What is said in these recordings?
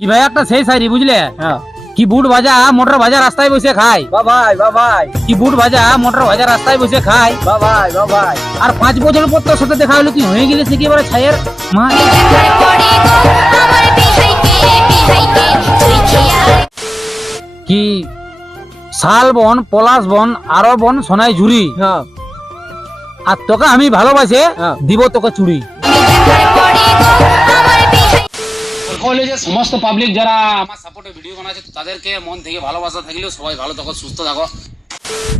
কি ভাই একটা সেই সাইরি বুঝলে? হ্যাঁ। কি বুট ভাজা মোটর ভাজা রাস্তায় বসে খায়। বাবাই বাবাই। কি বুট ভাজা মোটর ভাজা রাস্তায় বসে খায়। বাবাই বাবাই। আর পাঁচ বছর পর তোর সাথে দেখা হলো তুই হয়ে গেলি সে কি এবারে ছায়ের মা? কি শাল বন পলাশ বন আরও বন সোনাই ঝুরি। হ্যাঁ। আর তোকে আমি ভালোবাসে হ্যাঁ। দিব তোকে চুড়ি। কলেজের সমস্ত পাবলিক যারা আমার সাপোর্টে ভিডিও বানাচ্ছে, তাদেরকে মন থেকে ভালোবাসা থাকলেও সবাই ভালো থাকো, সুস্থ থাকো।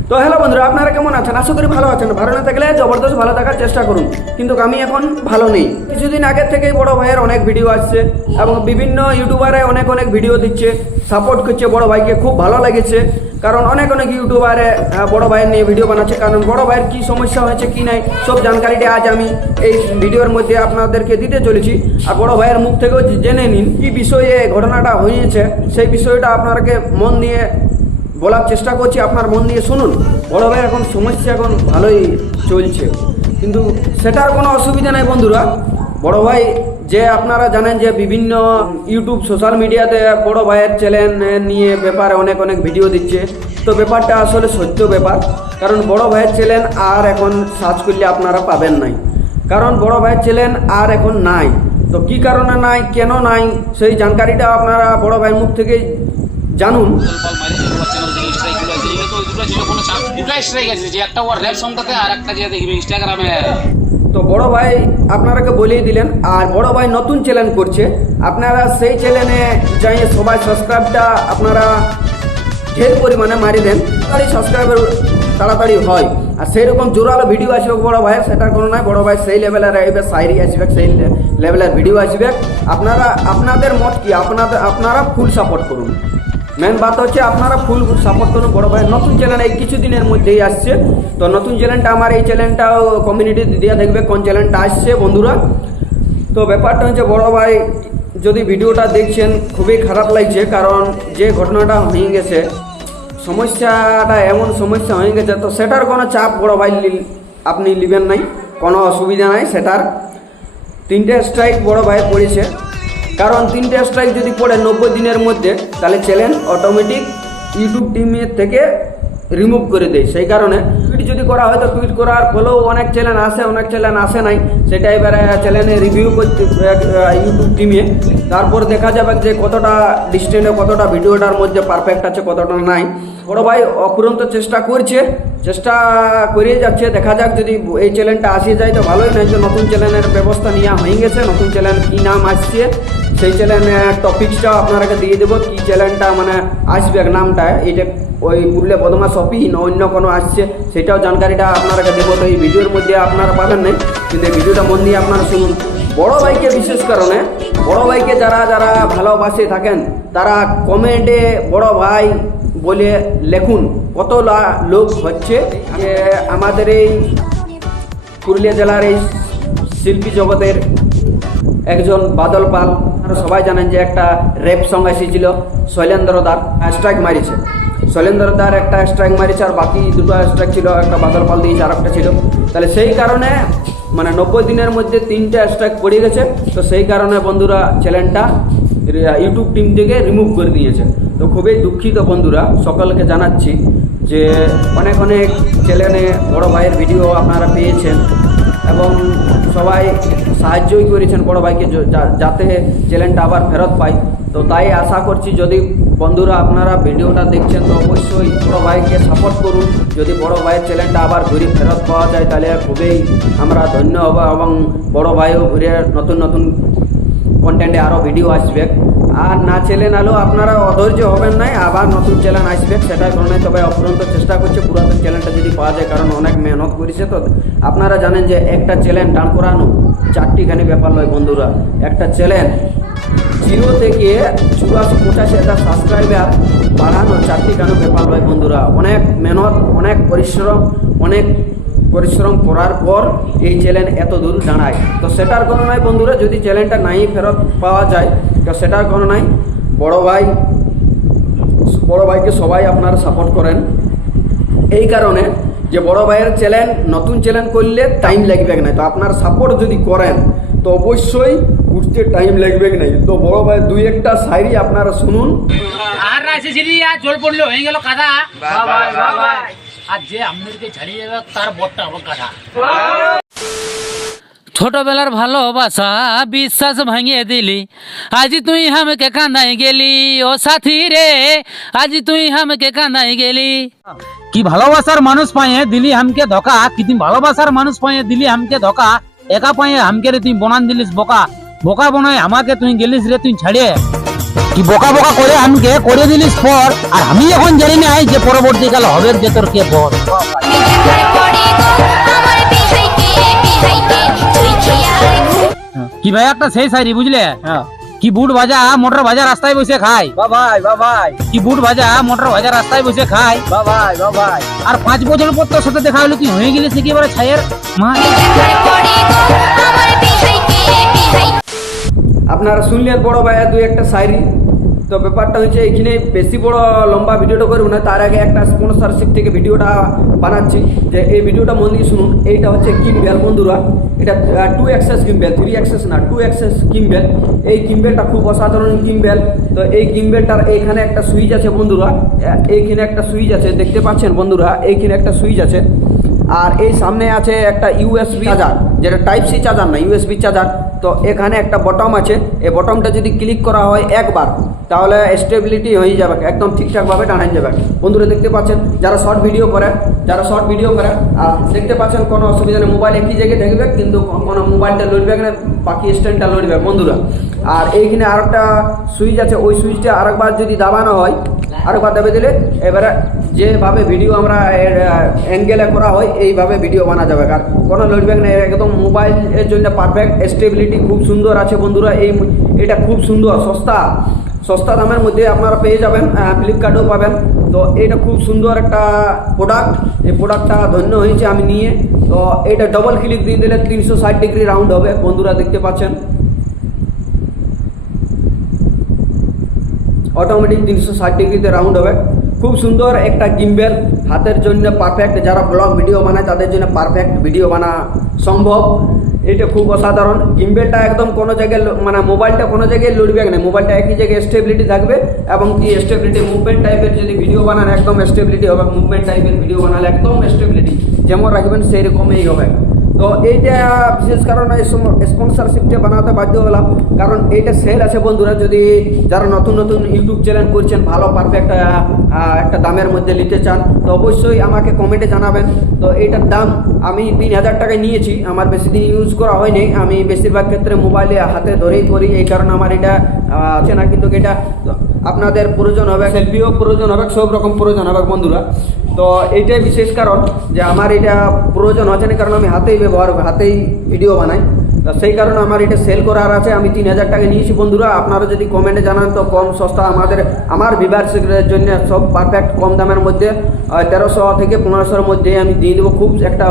তো হ্যালো বন্ধুরা, আপনারা কেমন আছেন? আশা করি ভালো আছেন। ভালো না থাকলে জবরদস্ত ভালো থাকার চেষ্টা করুন। কিন্তু আমি এখন ভালো নেই। কিছুদিন আগের থেকেই বড় ভাইয়ের অনেক ভিডিও আসছে এবং বিভিন্ন ইউটিউবারে অনেক অনেক ভিডিও দিচ্ছে সাপোর্ট করছে বড় ভাইকে। খুব ভালো লেগেছে। কারণ অনেক অনেক ইউটিউবারে বড় ভাইয়ের নিয়ে ভিডিও বানাচ্ছে। কারণ বড় ভাইয়ের কী সমস্যা হয়েছে, কি নাই, সব জানকারিটা আজ আমি এই ভিডিওর মধ্যে আপনাদেরকে দিতে চলেছি। আর বড় ভাইয়ের মুখ থেকেও জেনে নিন, কি বিষয়ে ঘটনাটা হয়েছে। সেই বিষয়টা আপনাকে মন দিয়ে বলার চেষ্টা করছি, আপনার মন দিয়ে শুনুন। বড় ভাই, এখন সমস্যা এখন ভালোই চলছে। কিন্তু সেটার কোনো অসুবিধা নেই বন্ধুরা। বড় ভাই, যে আপনারা জানেন যে বিভিন্ন ইউটিউব, সোশ্যাল মিডিয়াতে বড় ভাইয়ের চ্যানেল নিয়ে ব্যাপারে অনেক অনেক ভিডিও দিচ্ছে। তো ব্যাপারটা আসলে সত্য ব্যাপার। কারণ বড় ভাইয়ের চ্যানেল আর এখন সার্চ করলে আপনারা পাবেন নাই। কারণ বড় ভাইয়ের চ্যানেল আর এখন নাই। তো কি কারণে নাই, কেন নাই, সেই জানকারিটা আপনারা বড় ভাইয়ের মুখ থেকে জানুন। তো বড় ভাই আপনারাকে বলেই দিলেন, আর বড় ভাই নতুন চ্যানেল করছে, আপনারা সেই চ্যানেলে যাই সবাই সাবস্ক্রাইবটা আপনারা ঢের পরিমাণে মারি দেন, তাড়াতাড়ি সাবস্ক্রাইবার তাড়াতাড়ি হয়। আর সেই রকম জোরালো ভিডিও আসবে বড় ভাই, সেটার কোনো নয় বড় ভাই সেই লেভেলের আসবে শায়রি আসবে, সেই লেভেলের ভিডিও আসবে। আপনারা, আপনাদের মত কি? আপনাদের, আপনারা ফুল সাপোর্ট করুন। মেন বাত হচ্ছে আপনারা ফুল সাপোর্ট করুন বড় ভাই নতুন চ্যানেল এই কিছুদিনের মধ্যেই আসছে। তো নতুন চ্যানেলটা আমার এই চ্যানেলটাও কমিউনিটি দিয়ে দেখবে কোন চ্যানেলটা আসছে বন্ধুরা। তো ব্যাপারটা হচ্ছে বড় ভাই, যদি ভিডিওটা দেখছেন, খুবই খারাপ লাগছে কারণ যে ঘটনাটা হয়ে গেছে, সমস্যাটা এমন সমস্যা হয়ে গেছে, তো সেটার কোনো চাপ বড় ভাই আপনি নেবেন নাই, কোনো অসুবিধা নাই সেটার। তিনটে স্ট্রাইক বড় ভাই পড়েছে। কারণ তিনটে স্ট্রাইক যদি পড়ে নব্বই দিনের মধ্যে, তাহলে চ্যানেল অটোমেটিক ইউটিউব টিমের থেকে রিমুভ করে দেয়। সেই কারণে টুইট যদি করা হয়, তো টুইট করার ফলেও অনেক চ্যানেল আসে, অনেক চ্যানেল আসে নাই। সেটা এবারে চ্যানেলে রিভিউ করতে ইউটিউব টিমে তারপর দেখা যাবে যে কতটা ডিস্টেন্সে কতটা ভিডিওটার মধ্যে পারফেক্ট আছে, কতটা নাই। বড় ভাই অপুরন্ত চেষ্টা করছে, চেষ্টা করে যাচ্ছে। দেখা যাক যদি এই চ্যানেলটা আসে যায়, তো ভালোই। নয় যে নতুন চ্যানেলের ব্যবস্থা নেওয়া হয়ে গেছে, নতুন চ্যানেল কী নাম আসছে। সেই চ্যানেলের টপিক্সটাও আপনারাকে দিয়ে দেবো। কী চ্যানেলটা মানে আসবে নামটা। এইটা ওই পুরুলিয়া বদমাস শপি না অন্য কোনো আসছে, সেটাও জানকারিটা আপনারাকে দেবো। তো এই ভিডিওর মধ্যে আপনারা পাবেন নাই। কিন্তু এই ভিডিওটা মন দিয়ে আপনারা শুনুন। বড় ভাইকে বিশেষ কারণে, বড় ভাইকে যারা যারা ভালোবাসে থাকেন, তারা কমেন্টে বড় ভাই বলে লেখুন কত লোক হচ্ছে। যে আমাদের এই পুরুলিয়া জেলার এই শিল্পী জগতের একজন বাদল পাল আপনারা সবাই জানেন যে একটা রেপ সং এসেছিল, শৈলেন্দ্র দার স্ট্রাইক মারিছে। শৈলেন্দ্র দার একটা স্ট্রাইক মারিছে আর বাকি দুটো স্ট্রাইক ছিল, একটা বাদল পাল দিয়েছে আর একটা ছিল। তাহলে সেই কারণে মানে নব্বই দিনের মধ্যে তিনটে স্ট্রাইক পড়ে গেছে, তো সেই কারণে বন্ধুরা চ্যানেলটা ইউটিউব টিম থেকে রিমুভ করে দিয়েছে। তো খুবই দুঃখিত বন্ধুরা, সকলকে জানাচ্ছি যে অনেক অনেক চ্যানেলে বড় ভাইয়ের ভিডিও আপনারা পেয়েছেন এবং সবাই সাহায্যই করেছেন বড় ভাইকে যাতে চ্যানেলটা আবার ফেরত পাই তো তাই আশা করছি যদি বন্ধুরা আপনারা ভিডিওটা দেখছেন, তো অবশ্যই বড় ভাইকে সাপোর্ট করুন। যদি বড় ভাইয়ের চ্যানেলটা আবার ঘুরে ফেরত পাওয়া যায়, তাহলে খুবই আমরা ধন্য হব এবং বড় ভাইও ঘুরে নতুন নতুন কন্টেন্টে আরও ভিডিও আসবে। আর না চ্যানেল আলো আপনারা অধৈর্য হবেন নাই, আবার নতুন চ্যানেল আসবে কোনো নাই তবে অপরন্ত চেষ্টা করছে, পুরাতন চ্যানেলটা যদি পাওয়া যায়, কারণ অনেক মেহনত করেছে তো। আপনারা জানেন যে একটা চ্যানেল দাঁড় করানো, চারটিখানি ব্যাপার নয় বন্ধুরা। একটা চ্যানেল জিরো থেকে চুরাশি পঁচাশি হাজার সাবস্ক্রাইবার বাড়ানো চারটি কেন ব্যাপার নয় বন্ধুরা। অনেক মেহনত, অনেক পরিশ্রম, অনেক পরিশ্রম করার পর এই চ্যানেল এত দূর দাঁড়ায়। তো সেটার কোনো নাই বন্ধুরা, যদি চ্যানেলটা নাই ফেরত পাওয়া যায়, তো সেটার কোনো নাই। বড় ভাই, বড় ভাইকে সবাই আপনারা সাপোর্ট করেন। এই কারণে যে বড় ভাইয়ের চ্যানেল নতুন চ্যানেল করলে টাইম লাগবে না। তো আপনার সাপোর্ট যদি করেন, তো অবশ্যই উঠতে টাইম লাগবে কি নাই? তো বড় ভাই দুই একটা শায়রি আপনারা শুনুন। আর রাশি ছিলি আর জল পড়ল হয়ে গেল কাদা। আর যে আমাদেরকে ছাড়িয়ে যাবে তার বটটা হবে কাদা। ছোটবেলার ভালোবাসা বিশ্বাস ভাঙিয়ে দিলি। আজ তুই হামকে কান্দাই গেলি ও সাথী রে। আজ তুই হামকে কান্দাই গেলি। কি ভালোবাসার মানুষ পাইয়ে দিলি হামকে ধোকা কি তুই ভালোবাসার মানুষ পাইয়ে দিলি হামকে ধোকা। একা পাইয়ে হামকে রে তুই বনান দিলিস বোকা। বোকা বনায় আমাকে তুই গেলিস রে তুই ছাড়িয়ে কি বোকা বোকা করে আমাকে করে দিলিস পর? আর আমি এখন জানি না যে পরবর্তীকাল হবে যে তোর কে পর। কি ভাই একটা সেই সাইরি বুঝলে? কি বুট ভাজা মোটর ভাজা রাস্তায় বসে খায়। বাহ ভাই কি বুট ভাজা মোটর ভাজা রাস্তায় বসে খায়। বাহ ভাই আর পাঁচ বছর পর তোর সাথে দেখা হলো তুই হয়ে গেলি সে কি এবারে ছায়ের মা। আপনারা শুনলেন বড় ভাইয়া দুই একটা শায়রি তো ব্যাপারটা হচ্ছে এখানে বেশি বড় লম্বা ভিডিওটা করব না, তার আগে একটা স্পন্সরশিপ থেকে ভিডিওটা বানাচ্ছি। যে এই ভিডিওটা মন দিয়ে শুনুন, এইটা হচ্ছে কিমবেল বন্ধুরা। এটা two axis gimbal three axis না টু এক্সেস কিমবেল এই কিমবেলটা খুব অসাধারণ কিমবেল তো এই কিমবেলটার এইখানে একটা সুইচ আছে বন্ধুরা। এইখানে একটা সুইচ আছে, দেখতে পাচ্ছেন বন্ধুরা? এইখানে একটা সুইচ আছে। আর এই সামনে আছে একটা ইউএসবি চার্জার যেটা টাইপ সি চার্জার না ইউএসবি চার্জার তো এখানে একটা বটম আছে। এই বটমটা যদি ক্লিক করা হয় একবার, তাহলে স্টেবিলিটি হয়ে যাবে, একদম ঠিকঠাকভাবে টানাই যাবে। বন্ধুরা, দেখতে পাচ্ছেন, যারা শর্ট ভিডিও করে, যারা শর্ট ভিডিও করে, আর দেখতে পাচ্ছেন কোনো অসুবিধা নেই মোবাইল একই জায়গায় দেখবে, কিন্তু কোনো মোবাইলটা লড়বে না, বাকি স্ট্যান্ডটা লড়বে, বন্ধুরা। আর এইখানে আরেকটা সুইচ আছে, ওই সুইচটা আরেকবার যদি দাবানো হয়, আরেকবার দাবে দিলে, এবারে যেভাবে ভিডিও আমরা অ্যাঙ্গেলে করা হয়, এইভাবে ভিডিও বানা যাবে। আর কোনো লড়বেক না একদম মোবাইলের জন্য পারফেক্ট স্টেবিলিটি খুব সুন্দর আছে বন্ধুরা। এই এটা খুব সুন্দর, সস্তা সস্তা দামের মধ্যে আপনারা পেয়ে যাবেন ফ্লিপকার্টেও পাবেন। তো এটা খুব সুন্দর একটা প্রোডাক্ট এই প্রোডাক্টটা ধন্য হয়েছে আমি নিয়ে। তো এটা ডবল ক্লিক দিয়ে দিলে তিনশো ষাট ডিগ্রি রাউন্ড হবে, বন্ধুরা দেখতে পাচ্ছেন। অটোমেটিক তিনশো ষাট ডিগ্রিতে রাউন্ড হবে। খুব সুন্দর একটা গিম্বেল হাতের জন্য পারফেক্ট যারা ব্লগ ভিডিও বানায় তাদের জন্য পারফেক্ট ভিডিও বানা সম্ভব। এটা খুব অসাধারণ। গিম্বেলটা একদম কোনো জায়গায় মানে মোবাইলটা কোনো জায়গায় লড়বে না মোবাইলটা একই জায়গায় স্টেবিলিটি থাকবে এবং কি স্টেবিলিটি মুভমেন্ট টাইপের যদি ভিডিও বানান, একদম স্টেবিলিটি হবে। মুভমেন্ট টাইপের ভিডিও বানালে একদম স্টেবিলিটি যেমন রাখবেন সেই রকমই হবে। তো এইটা বিশেষ কারণে স্পন্সরশিপটা বানাতে বাধ্য হলাম। কারণ এইটা সেল আছে বন্ধুরা, যদি যারা নতুন নতুন ইউটিউব চ্যানেল করছেন, ভালো পারফেক্ট একটা দামের মধ্যে নিতে চান, তো অবশ্যই আমাকে কমেন্টে জানাবেন। তো এইটার দাম আমি তিন হাজার টাকায় নিয়েছি, আমার বেশি দিন ইউজ করা হয়নি। আমি বেশিরভাগ ক্ষেত্রে মোবাইলে হাতে ধরেই করি, এই কারণে আমার এটা আছে না, কিন্তু এটা আপনাদের প্রয়োজন হবে সেলফিও প্রয়োজন হবে, সব রকম প্রয়োজন হবে বন্ধুরা। তো এইটাই বিশেষ কারণ যে আমার এটা প্রয়োজন হচ্ছে না, কারণ আমি হাতেই ব্যবহার, হাতেই ভিডিও বানাই। তো সেই কারণে আমার এটা সেল করার আছে, আমি তিন হাজার টাকা নিয়েছি। বন্ধুরা, আপনারা যদি কমেন্টে জানান তো কম সস্তা আমাদের, আমার ভিভার্সের জন্য সব পারফেক্ট কম দামের মধ্যে তেরোশো থেকে পনেরোশোর মধ্যে আমি দিয়ে দেবো। খুব একটা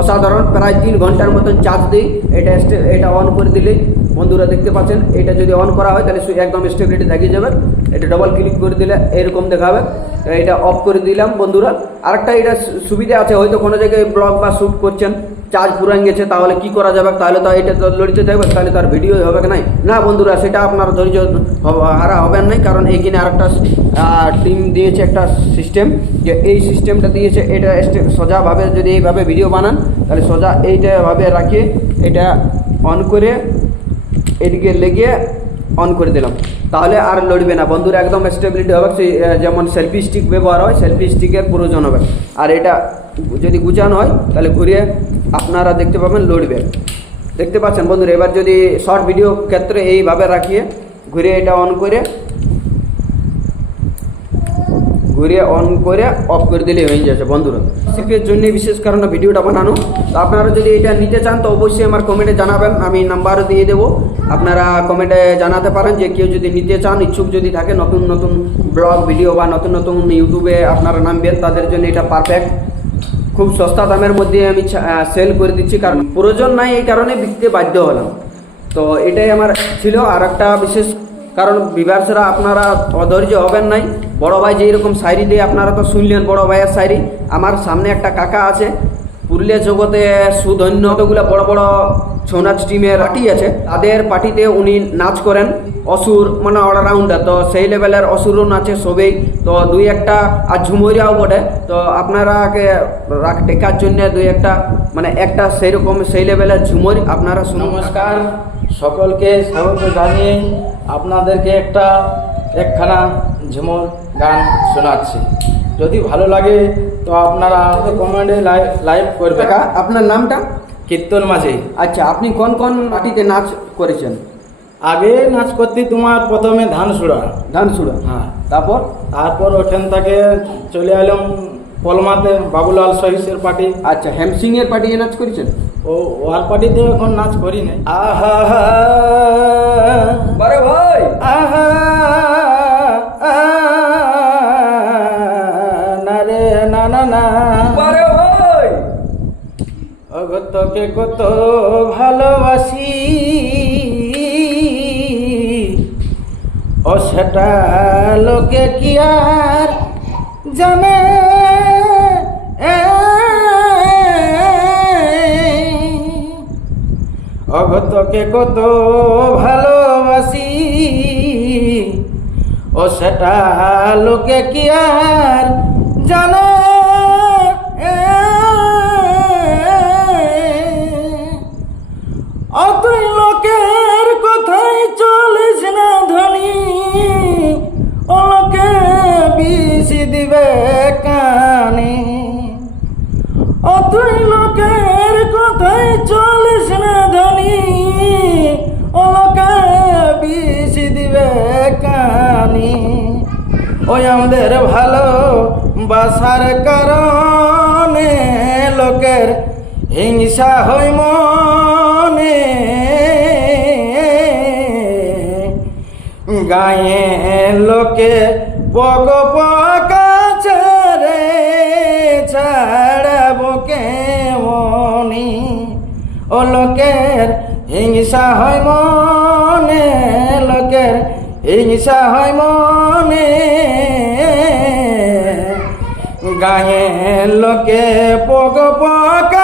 অসাধারণ, প্রায় তিন ঘণ্টার মতন চার্জ দিই। এটা এটা অন করে দিলেই বন্ধুরা দেখতে পাচ্ছেন। এটা যদি অন করা হয়, তাহলে একদম স্টেবিলিটি দেখিয়ে যাবে এটা ডবল ক্লিক করে দিলে এরকম দেখাবে। এটা অফ করে দিলাম বন্ধুরা। আরেকটা এটা সুবিধা আছে, হয়তো কোনো জায়গায় ব্লগ বা শ্যুট করছেন চার্জ পুরান গেছে, তাহলে কি করা যাবে? তাহলে তো এটা তো লড়িতে থাকবে, তাহলে তার ভিডিও হবে নাই? না বন্ধুরা, সেটা আপনার ধৈর্য হারা হবেন নাই, কারণ এইখানে আরেকটা টিম দিয়েছে একটা সিস্টেম যে এই সিস্টেমটা দিয়েছে, এটা সোজাভাবে যদি এইভাবে ভিডিও বানান, তাহলে সোজা এইটাভাবে রাখিয়ে এটা অন করে এদিকে লেগে অন করে দিলাম। তাহলে আর লড়বে না। বন্ধুরা, একদম স্টেবিলিটি হবে। যেমন সেলফি স্টিক ব্যবহার হয় সেলফি স্টিকের প্রয়োজন হবে। আর এটা যদি গুছানো হয়, তাহলে ঘুরিয়ে আপনারা দেখতে পাবেন লড়বে। দেখতে পাচ্ছেন বন্ধুরা, এবার যদি শর্ট ভিডিও ক্ষেত্রে এইভাবে রাখিয়ে ঘুরিয়ে এটা অন করে ঘুরিয়ে অন করে অফ করে দিলে হয়ে যাচ্ছে বন্ধুরা। শিল্পের জন্য বিশেষ কারণে ভিডিওটা বানানো। তো আপনারা যদি এটা নিতে চান, তো অবশ্যই আমার কমেন্টে জানাবেন, আমি নাম্বারও দিয়ে দেবো। আপনারা কমেন্টে জানাতে পারেন যে কেউ যদি নিতে চান, ইচ্ছুক যদি থাকে, নতুন নতুন ব্লগ ভিডিও বা নতুন নতুন ইউটিউবে আপনারা নামবেন, তাদের জন্য এটা পারফেক্ট খুব সস্তা দামের মধ্যে আমি সেল করে দিচ্ছি, কারণ প্রয়োজন নাই এই কারণে বিকতে বাধ্য হলাম। তো এটাই আমার ছিল আর একটা বিশেষ কারণ ব্যবসারা আপনারা অধৈর্য হবেন নাই। বড় ভাই যেই রকম শায়রি দিয়ে আপনারা তো শুনলেন, বড় ভাইয়ের শায়রি আমার সামনে একটা কাকা আছে পুরুলিয়া জগতে সুধন্য কতগুলো বড় বড় ছৌ নাচ টিমের পার্টি আছে। তাদের পার্টিতে উনি নাচ করেন। অসুর মানে অলরাউন্ডার তো সেই লেভেলের অসুরও নাচে সবেই। তো দুই একটা আর ঝুমরিয়াও বটে। তো আপনারাকে রাখ টেকার জন্য দুই একটা মানে একটা সেই রকম সেই লেভেলের ঝুমর আপনারা নমস্কার। সকলকে স্বাগত জানিয়ে আপনাদেরকে একটা একখানা ঝুমুর গান শোনাচ্ছি। যদি ভালো লাগে তো আপনারা কমেন্টে লাইভ করবেন। কাকা আপনার নামটা? কীর্তন মাঝে। আচ্ছা আপনি কোন কোন পার্টিতে নাচ করেছেন? আগে নাচ করতে তোমার প্রথমে ধান সুড়া ধানসুরা হ্যাঁ। তারপর? তারপর ওখান থেকে চলে এলাম পলমাতে বাবুলাল সহিসের পার্টি। আচ্ছা হ্যামসিং এর পার্টিতে নাচ করেছেন? ও ওয়ার পার্টিতে এখন নাচ করি নাই। আহা বারে ভাই। আহা। তোকে কত ভালোবাসি। ও সেটা লোকে কি আর জানে? ওগো তোকে কত ভালোবাসি। ও সেটা লোকে কি আর জানে? দিবে কানে। ওই আমাদের ভালো বাসার কারণে লোকের হিংসা হই মনে। গায়ে লোকে পগ পকাছে রে ছাড়াবো কে মনি ও লোকের হিংসা হয় মনে। লোকের হিংসা হয় মনে। গায়ে লোকে পোক পকা